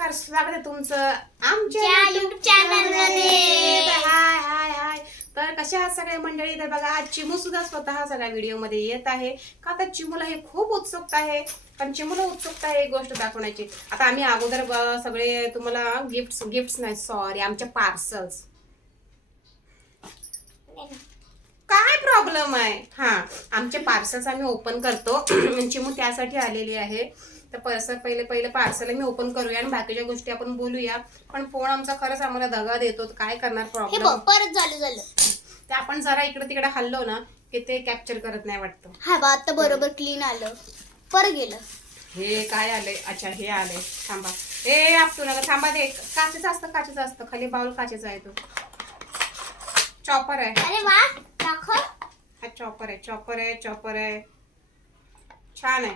नमस्कार, स्वागत आहे तुमचं आमच्या YouTube चॅनलमध्ये. हाय हाय हाय. तर कशा आहात सगळे मंडळी? तर बघा, आज चिमू सुद्धा स्वतः सगळ्या व्हिडिओ मध्ये येत आहे. का तर चिमूला हे खूप उत्सुकता आहे. पण चिमूला उत्सुकता आहे एक गोष्ट दाखवण्याची. आता आम्ही अगोदर सगळे तुम्हाला गिफ्ट्स नाही, सॉरी, आमच्या पार्सल्स. काय प्रॉब्लेम आहे? हा, आमचे पार्सल्स आम्ही ओपन करतो. चिमू त्यासाठी आलेली आहे. तर पहिले पार्सल मी ओपन करूया आणि बाकीच्या गोष्टी आपण बोलूया. पण फोन आमचा खरंच आम्हाला दगा देतो. काय करणार, प्रॉब्लेम परत झालं ते आपण जरा इकडे तिकडे हल्लो ना की ते कॅप्चर करत नाही वाटतं. हा बा, आता बरोबर क्लीन आलं. परत गेलं. हे काय आलंय? अच्छा, हे आलंय. थांबा, ए आपटू नका, थांबा. ते काचेचं असतं खाली, बाउल काचेचा आहे तो. चॉपर आहे. अरे वा, दाखव. हा चॉपर आहे. छान आहे.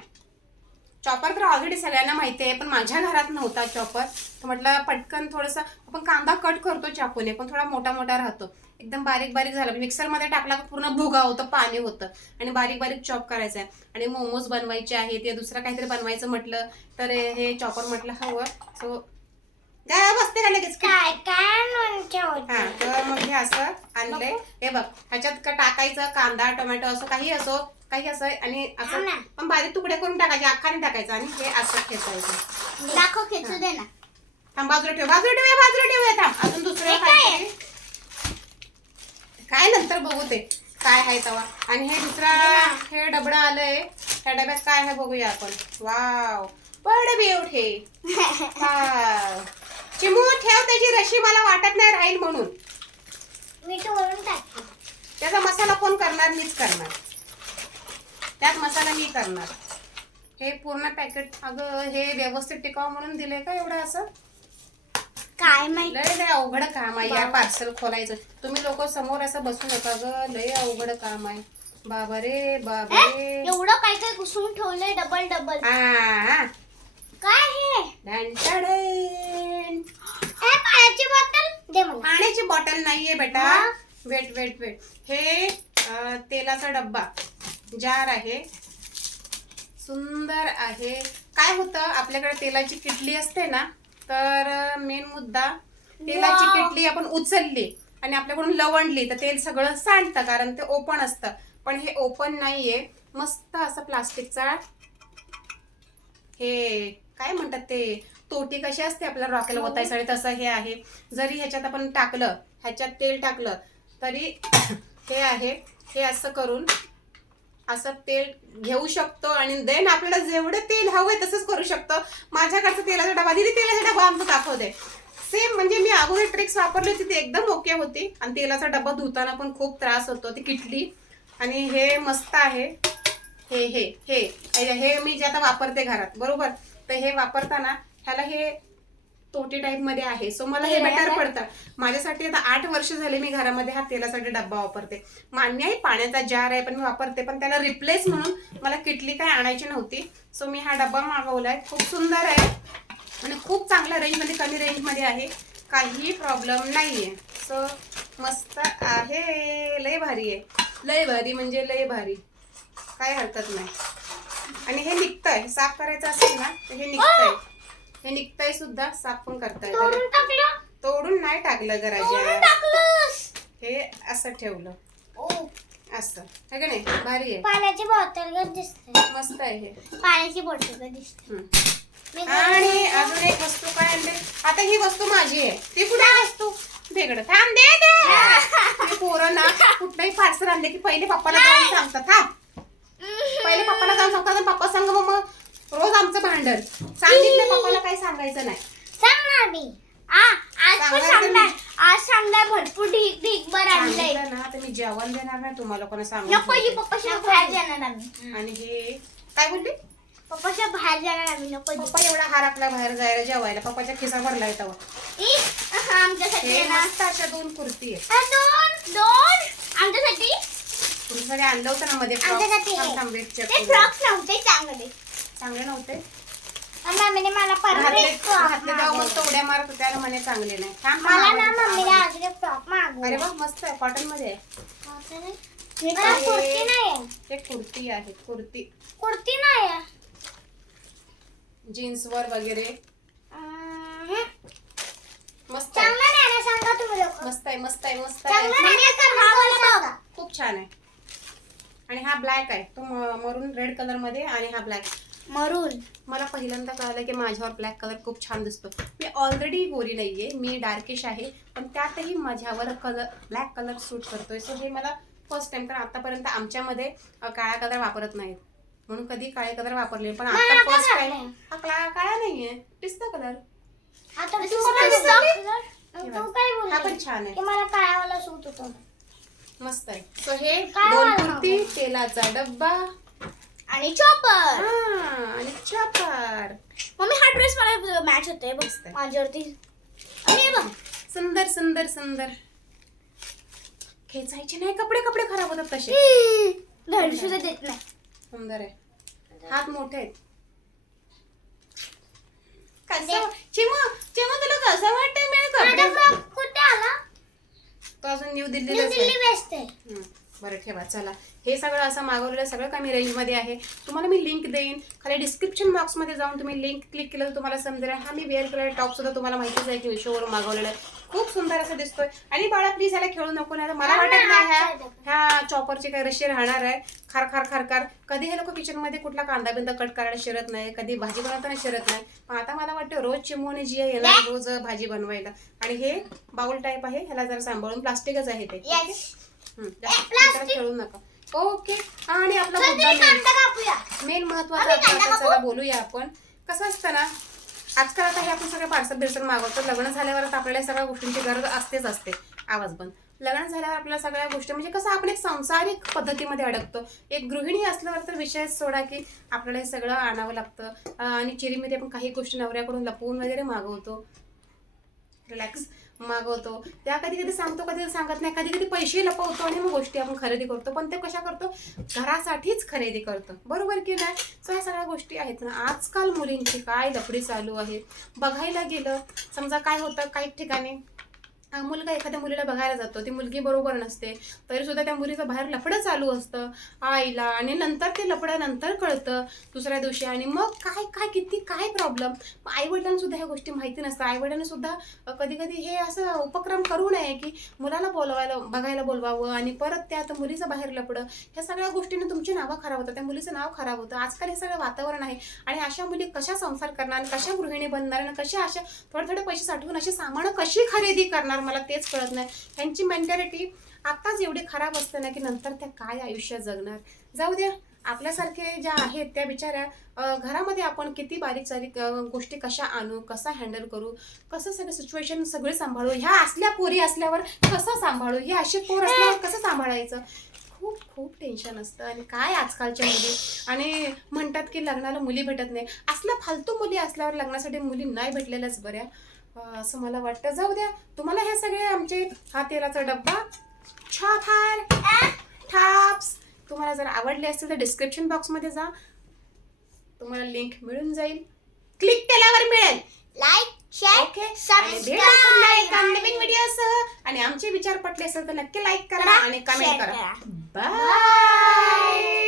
चॉपर तर ऑलरेडी सगळ्यांना माहिती आहे, पण माझ्या घरात नव्हता चॉपर. तर म्हटलं पटकन थोडंसं आपण कांदा कट करतो चाकूने, पण थोडा मोठा राहतो. एकदम बारीक झाला मिक्सरमध्ये टाकला की पूर्ण भुगा होतं, पाणी होतं. आणि बारीक चॉप करायचं आहे. आणि मोमोज बनवायचे आहेत या दुसरं काहीतरी बनवायचं म्हटलं तर हे चॉपर म्हटलं हवं. सो काय बसते का लगेच काय हा, तर मग हे असं आणलंय. हे बघ, ह्याच्यात का टाकायचं कांदा टोमॅटो असं काही असो आणि असं पण बारीक तुकडे करून टाकायचे, अख्खाने टाकायचं आणि हे असं खेचायचं. दाखव, खेचू दे ना. थांब, बाजूला ठेव. थांब, अजून दुसरं काय नंतर बघू ते काय आहे तवा. आणि हे हे डबडं आलंय. त्या डब्यात काय आहे बघूया आपण. वाव, बड ब्युटी. चिमू ठेव, त्याची रशी मला वाटत नाही राहील म्हणून. मीठ वरून टाक. त्याचा मसाला कोण करणार? मीच करणार. त्यात मसाला मी करणार. हे पूर्ण पॅकेट अगं हे व्यवस्थित टिकावं म्हणून दिले का एवढं असं? काय माहिती. लय अवघड काम आहे या पार्सल खोलायचं. तुम्ही लोक समोर असं बसू नका ग, लय अवघड काम आहे. बाबा रे. एवढं काय घुसून ठेवलंय डबल. काय हे? पाण्याची बॉटल दे मला. पाण्याची बॉटल नाहीये बेटा. वेट. हे तेलाचा डब्बा जार आहे. सुंदर आहे. काय होतं, आपल्याकडे तेलाची किटली असते ना, तर मेन मुद्दा तेलाची किटली आपण उचलली आणि आपल्याकडून लवंडली तर तेल सगळं सांडतं, कारण ते ओपन असतं. पण हे ओपन नाहीये. मस्त असं प्लास्टिकचा, हे काय म्हणतात ते, तोटी कशी असते आपल्या रॉकेल ओतायसाठी, तसं हे आहे. जरी ह्याच्यात आपण टाकलं, ह्याच्यात तेल टाकलं तरी हे आहे. हे असं करून असं तेल घेऊ शकतो आणि देन आपल्याला जेवढं तेल हवंय तसंच करू शकतो. माझ्याकडचा तेलाचा डबा, तेलाचा डबा आमचं दाखवते सेम. म्हणजे मी अगोदर ट्रिक्स वापरली होती, ती एकदम ओके होती. आणि तेलाचा डबा धुताना पण खूप त्रास होतो, ती किटली. आणि हे मस्त आहे. हे मी जे आता वापरते घरात, बरोबर. तर हे वापरताना ह्याला हे तोटी टाईप मध्ये आहे. सो मला हे बेटर पडतं. माझ्यासाठी आता 8 वर्ष झाले मी घरामध्ये हा तेलासाठी डब्बा वापरते. मान्य आहे पाण्याचा जार आहे, पण मी वापरते. पण त्याला रिप्लेस म्हणून मला किटली काय आणायची नव्हती. सो मी हा डब्बा मागवलाय. खूप सुंदर आहे आणि खूप चांगल्या रेंजमध्ये, कमी रेंजमध्ये आहे. काही प्रॉब्लेम नाहीये. सो मस्त आहे. लय भारी आहे. लय भारी म्हणजे लय भारी. काय हरकत नाही. आणि हे निघतंय, साफ करायचं असेल ना तर हे निघतंय सुद्धा, साफ पण करता येतं. तोडून नाही टाकलं गराजा. हे असं ठेवलं असं, है का नाही? भारी आहे. पाण्याची बॉटल दिसते. मस्त आहे हे. पाण्याची बॉटल दिसते. आणि अजून एक वस्तू काय आणली. आता ही वस्तू माझी आहे. ती कुठे वस्तू वेगळं. थांब दे. पोरं ना कुठलंही पार्सल आणले की पहिले पप्पाला जाऊन सांगतात. पहिले पप्पाला जाऊन सांगतात आणि पप्पा सांग मग रोज आमचं भांडण. सांगितलं पप्पाला काही सांगायचं नाही. सांगणार मी. आज सांगणार भरपूर ढीक भर आणलंय ना. आता मी जेवण देणार नाही तुम्हाला, कोणी सांगू पप्पाच्या बाहेर जाणार आम्ही. आणि हे काय बोलली? पप्पाच्या बाहेर जाणार आम्ही. नको. पप्पा एवढा हार आपल्या बाहेर जायला जेवायला, पप्पाच्या खिसा भरला येतो. आमच्यासाठी मस्त अशा 2 कुर्ती आहे. दोन आमच्यासाठी. तुमच्यासाठी आणलं होतं ना मध्ये. फ्रॉक्स नव्हते चांगले नव्हते. मम्मीने मला घातले तेव्हा मस्त उड्या मारत होत्या ना, म्हणे चांगले नाही. मला ना मम्मीने आज फ्रॉक मागवला. अरे वा, मस्त आहे. कॉटन मध्ये आहे. कुर्ती नाही. ते कुर्ती आहे. कुर्ती नाही जीन्स वर वगैरे. मस्त आहे, चांगला नाही ना सांगा तुम्ही लोक. मस्त आहे, मस्त आहे, मस्त चांगला आहे. नाही तर हा वाला सांगा. खूप छान आहे. आणि हा ब्लॅक आहे, तो मरून रेड कलर मध्ये, आणि हा ब्लॅक. मरून. मला पहिल्यांदा कळालं की माझ्यावर ब्लॅक कलर खूप छान दिसतो. मी ऑलरेडी गोरी नाहीये, मी डार्किश आहे, पण त्यातही माझ्यावर ब्लॅक कलर सूट करतोय. सो हे मला फर्स्ट टाइम, कारण आतापर्यंत आमच्यामध्ये काळा कलर वापरत नाहीत, म्हणून कधी काळे कलर वापरले, पण आता फर्स्ट टाइम. हा काळा नाहीये, पिस्ता कलर. आता तू तू काय काय बोलते? तू काय हा बोलते? पण छान आहे, की मला काळावाला सूट होतो. मस्त आहे. सो हे काय 2 वाला कुर्ती, तेलाचा डब्बा आणि चॉपर. आणि चॉपर. मम्मी हा ड्रेस मला मॅच होतोय बघ मस्त आहे. माझ्यावरती. आणि बघ सुंदर सुंदर सुंदर. खेचायचे नाही कपडे, कपडे खराब होतात तसे. घरी सुद्धा देत नाही. सुंदर आहे, हात मोठे आहेत. कसं चिमू तुला कसं वाटतंय मी माझा कपडे? फ्रॉक कुठे आला? तो अजून न्यू न्यू दिल्लीला दिल्ली बेस्ट आहे. बरं ठेवा. चला, हे सगळं असं मागवलेलं सगळं कमी रेंजमध्ये आहे. तुम्हाला मी लिंक देईन खाली डिस्क्रिप्शन बॉक्समध्ये, जाऊन तुम्ही लिंक क्लिक केलं तर तुम्हाला समजेल. हा मी वेअर केलेला टॉप सुद्धा तुम्हाला माहितीच आहे की मिशोवरून मागवलेला आहे. खूप सुंदर असं दिसतोय. आणि बाळा प्लीज याला खेळू नको, नाही मला वाटत नाही ह्या चॉपरची काही रशी राहणार आहे. खार खार खार खार. कधी हे लोक किचनमध्ये कुठला कांदा बिंदा कट करायला शिरत नाही, कधी भाजी बनवताना शिरत नाही, पण आता मला वाटतं रोज चिमू आणि जिया येणार रोज भाजी बनवायला. आणि हे बाउल टाईप आहे, ह्याला जरा सांभाळून, प्लास्टिकच आहे ते. जास्त खेळू नका. ओके. आणि आपला मेन महत्वाचा चला बोलूया आपण. कसं असतं ना, आजकाल आता हे आपण सगळे पार्सल बिर्सल मागवतो. लग्न झाल्यावर तर आपल्याला सगळ्या गोष्टींची गरज असतेच. आवाज बंद. लग्न झाल्यावर आपल्याला सगळ्या गोष्टी, म्हणजे कसं आपण एक सांसारिक पद्धतीमध्ये अडकतो. एक गृहिणी असल्यावर तर विषय सोडा की आपल्याला हे सगळं आणावं लागतं. आणि चिरीमध्ये आपण काही गोष्टी नवऱ्याकडून लपवून वगैरे मागवतो, रिलॅक्स मागवतो. त्या कधी कधी सांगतो, कधी सांगत नाही, कधी कधी पैसे लपवतो आणि मग गोष्टी आपण खरेदी करतो. पण ते कशा करतो? घरासाठीच खरेदी करतो, बरोबर की नाही? सो ह्या सगळ्या गोष्टी आहेत ना. आजकाल मुलींची काय लफडी चालू आहे बघायला गेलं. समजा काय होतं, काही ठिकाणी मुलगा एखाद्या मुलीला बघायला जातो, ती मुलगी बरोबर नसते, तरी सुद्धा त्या मुलीचं बाहेर लफडं चालू असतं आईला, आणि नंतर ते लफडं नंतर कळतं दुसऱ्या दिवशी. आणि मग काय किती काय प्रॉब्लेम. आईवडिलांना सुद्धा ह्या गोष्टी माहिती नसतात. आईवडिलांना सुद्धा कधी कधी हे असं उपक्रम करू नये की मुलाला बघायला बोलवावं आणि परत त्यात मुलीचं बाहेर लफडं. ह्या सगळ्या गोष्टीने तुमची नावं खराब होतात, त्या मुलीचं नाव खराब होतं. आजकाल हे सगळं वातावरण आहे. आणि अशा मुली कशा संसार करणार, कशा गृहिणी बनणार, आणि कशा अशा थोडे पैसे साठवून अशी सामानं कशी खरेदी करणार, मला तेच कळत नाही. ह्यांची मेंटॅलिटी आताच एवढी खराब असते ना की नंतर त्या काय आयुष्य जगणार. जाऊ द्या, आपल्यासारखे ज्या आहेत त्या बिचाऱ्या घरामध्ये आपण किती बारीक सारीक गोष्टी कशा आणू, कसा हँडल करू, कसं सगळं सिच्युएशन सगळे सांभाळू, ह्या असल्या पोरी असल्यावर कसं सांभाळू, हे असे पोर असल्यावर कसं सांभाळायचं, खूप खूप टेन्शन असतं. आणि काय आजकालच्या मुली, आणि म्हणतात की लग्नाला मुली भेटत नाही. असल्या फालतू मुली असल्यावर लग्नासाठी मुली नाही भेटलेल्याच बऱ्या, असं मला वाटतं. जाऊ द्या. तुम्हाला हे सगळे आमचे हा तेलाचा डब्बा, चॉपर, टाप्स तुम्हाला जर आवडले असतील तर डिस्क्रिप्शन बॉक्समध्ये जा, तुम्हाला लिंक मिळून जाईल. क्लिक केल्यावर मिळेल. Like, share, okay. सबस्क्राईब. नवीन व्हिडिओसह. आणि आमचे विचार पटले असेल तर नक्की लाईक करा आणि कमेंट करा. बाय.